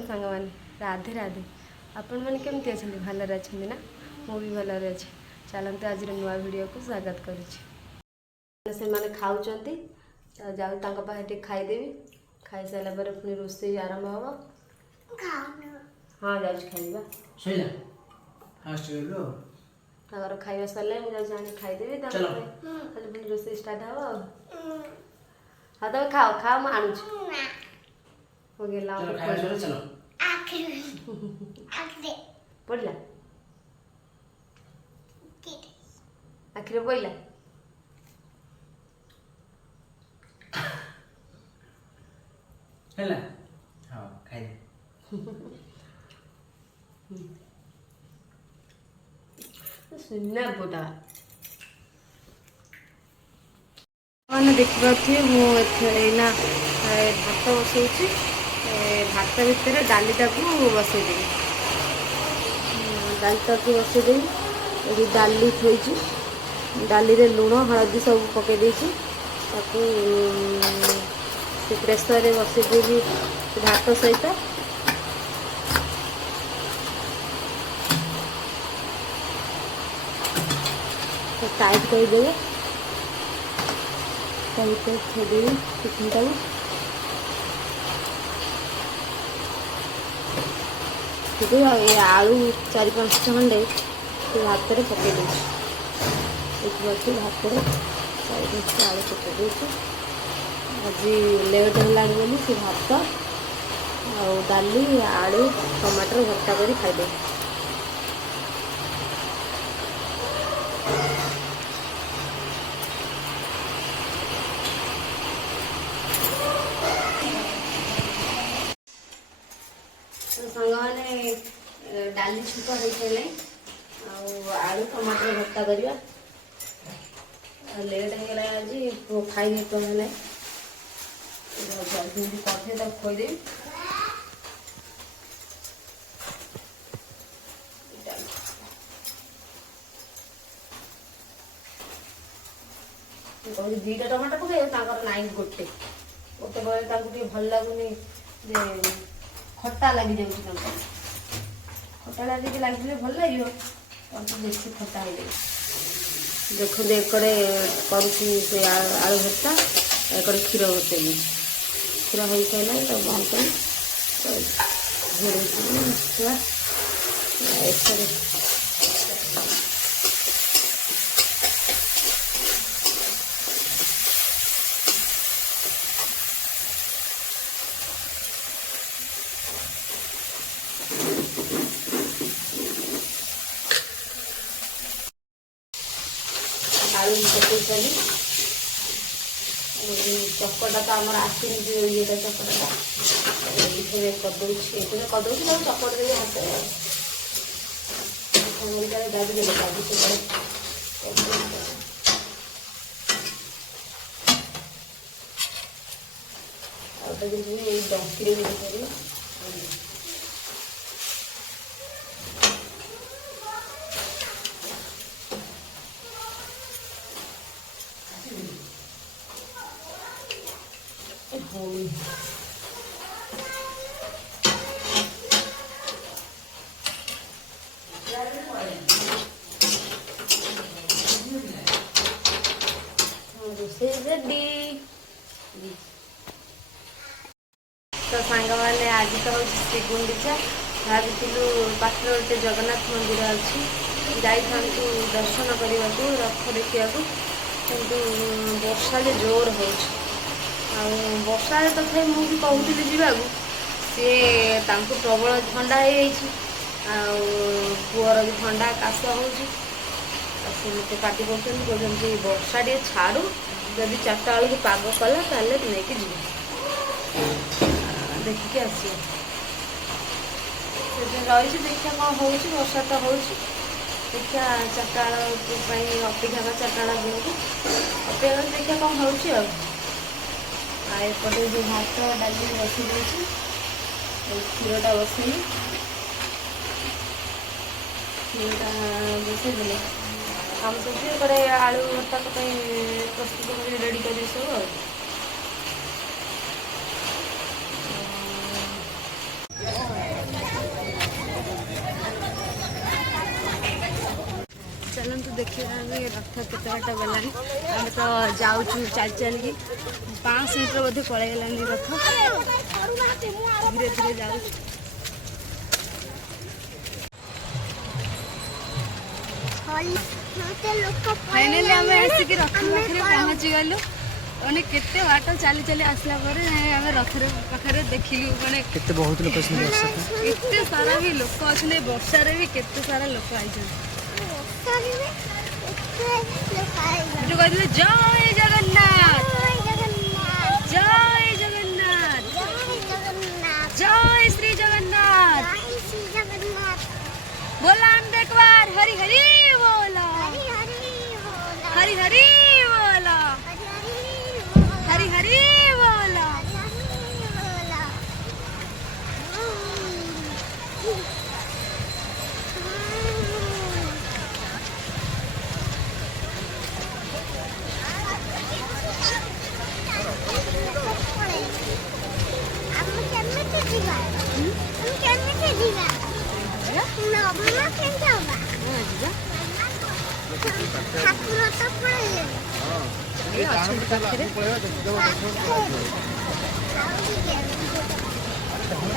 सांग मैंने राधे राधे आपण मैंने केमती अच्छा भलरे अच्छा ना मु भी भलरे अच्छे चलते आज नुआ वीडियो को स्वागत करुँचे खाऊँ जाऊँ पाखे खाईदेवी खाई सारा पर पुणी रोषे आरंभ हम हाँ जाऊँ खाइबा खाଇବା सरला मुझे खाईदेवी पुणी रोषे स्टार्ट हम हाँ तुम खाओ खाओ मुझे आणुच हो गया पड़ला आखिर पड़ला ହେଲା ହଁ ଖାଇ सुंदर बोटा मैंने देखिए मुझे भात बसौची भात भितर डालीटा को बसईदेवी डालीटा को बसईदेवी ये डाली थोड़ी डाली रे लुण हलदी सब पकई से प्रेसर बसईदेवी भात सहित टाइट करदेवे छोड़देवी चिकेनटा ये आलू 4-5 खंडे से भात में पकई देखिए भात में 4-5 आलू पकई आज लेट है बोली से भात आ डाली आलू टमाटर भर्ता कर खाइदे सांग मैंने डाली छुपा हो सारे आलू टमाटर भर्ता करवा लेट हो गला आज खाई तो है जल्दी कथे तक खोदे कहूँ 2टा टमाटर पकड़ नाई गोटे गोटे बेले भल लगुनि खट्टा लगी जाऊँ खट्टा लगे भल लगे बेसी खट्टा हो जाए देखो एकड़े करुँची आलू भर्ता एकड़े क्षीर बसैली क्षीर हो सारा तो बंद कर आलू पकई चकटा तो आम आसनी जो ये चकटा करदे चकट देवी हाथ दादी देते दादी से डंकी भी कर तो सांग मैंने आज तो हूँ श्री गुंडीचा भाई पाखे गोटे जगन्नाथ मंदिर अच्छी जाइु दर्शन करने को रथ देखा कि वर्षा जोर हो वर्षा तथा मुझे कहूली जावाक सी प्रबल ठंडा हो पुअर भी ठंडा काश हो मत पार्टी कहते वर्षा टे छाड़ू जदि 4टा बेलू पाग कला ताले नहीं जी देखिए आस रही देखिए कौन हो वर्षा तो हो देखिए 4टा अपेक्षा 4टा बेलू अपेक्षा देखिए कौन होपटे जो भात डाली बसी क्षीरटा बसई क्षीरटा बसई देले हम सब आलू भर्ता प्रस्तुत कर रेडी कर सब चलतु देखिए रथ केत बाट गलानी आम तो जाऊँ चल चल 5 मिनट बोधे पलैगलानी रथ धीरे धीरे जाऊ फाइनाली आम आसिक रथ पाखे पहुँची गलु मैंने केते बाट चली चली आसला आम रथ पाखे देखिलु मैंने केते बहुत लोग केते सारा भी लोक अच्छे वर्षार भी केते सारा लोक आई कहते जय जगन्नाथ जय जगन्नाथ जय श्री जगन्नाथ बोला हम एक बार हरि हरि बोला हरि हरि बोला हरि हरि बोला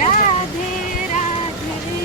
राधे राधे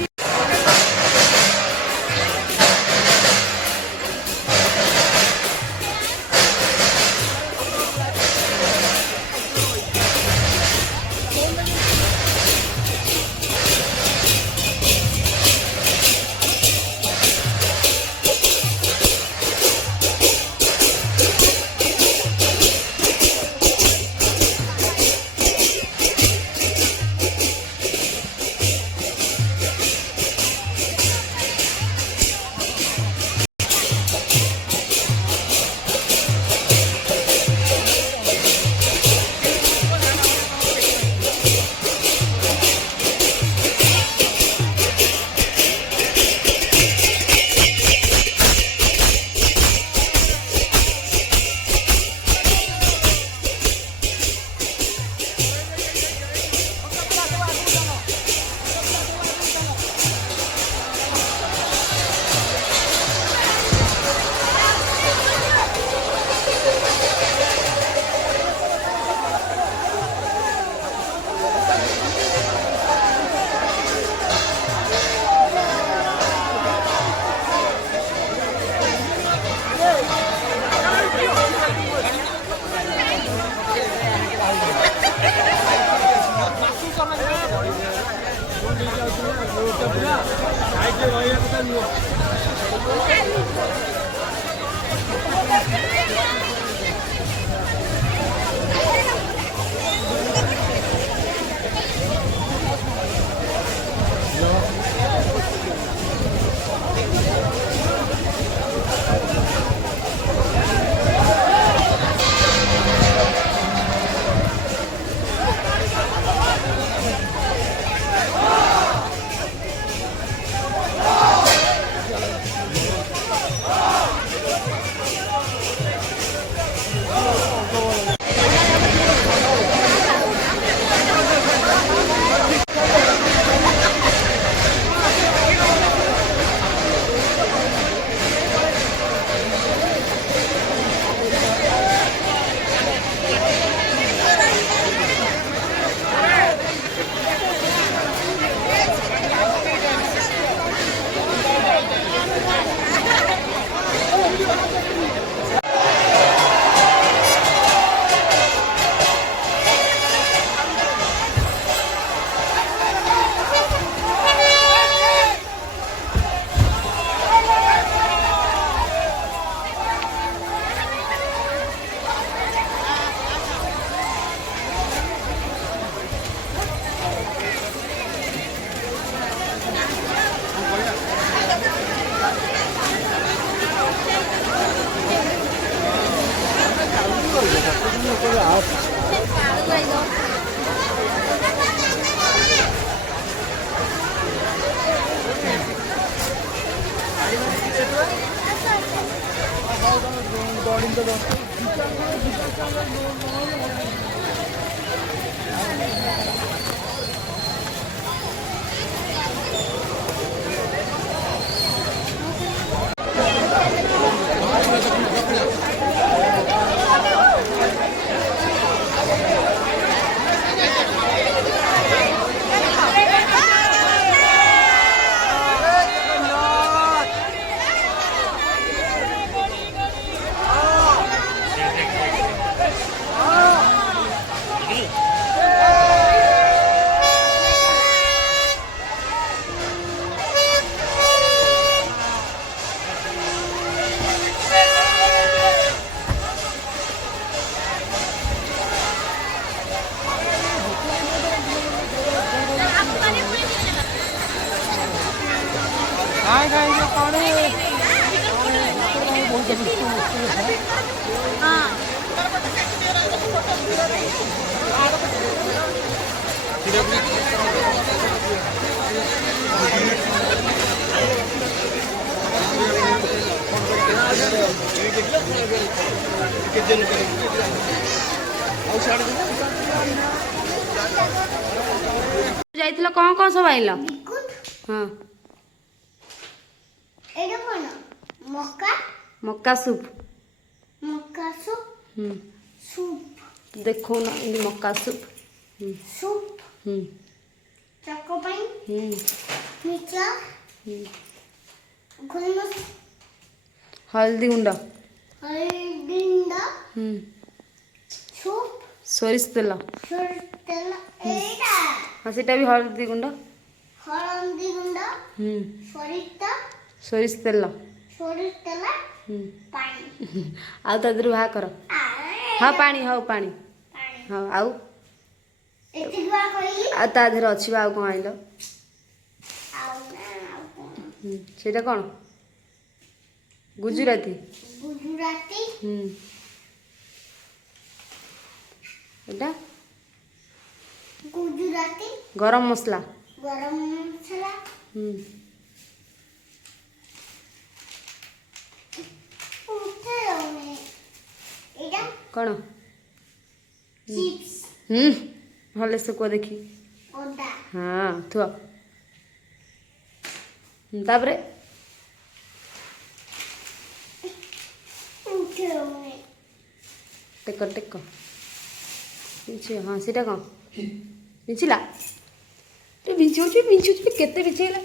ଯାଇଥିଲ କଣ କଣ ସବୁ ଆଇଲ? ହଁ ମକା ସୁପ୍। देखो ना ये मक्का सूप। हल्दी गुंड सोरिष तेल हाँ सेटा भी हल्दी गुंड सोरिष तेल आउ ता देहरु बाहा कर हाँ पानी हाँ पानी हाँ आउ ता देहर अच्छी आउ कौन आइल सेटा कौन गुजराती एटा गरम मसला कौन भले से को देखी हाँ थुआ तापरे टेक टेक हाँ सीटा कौन बिछला बिछे केते बिछेला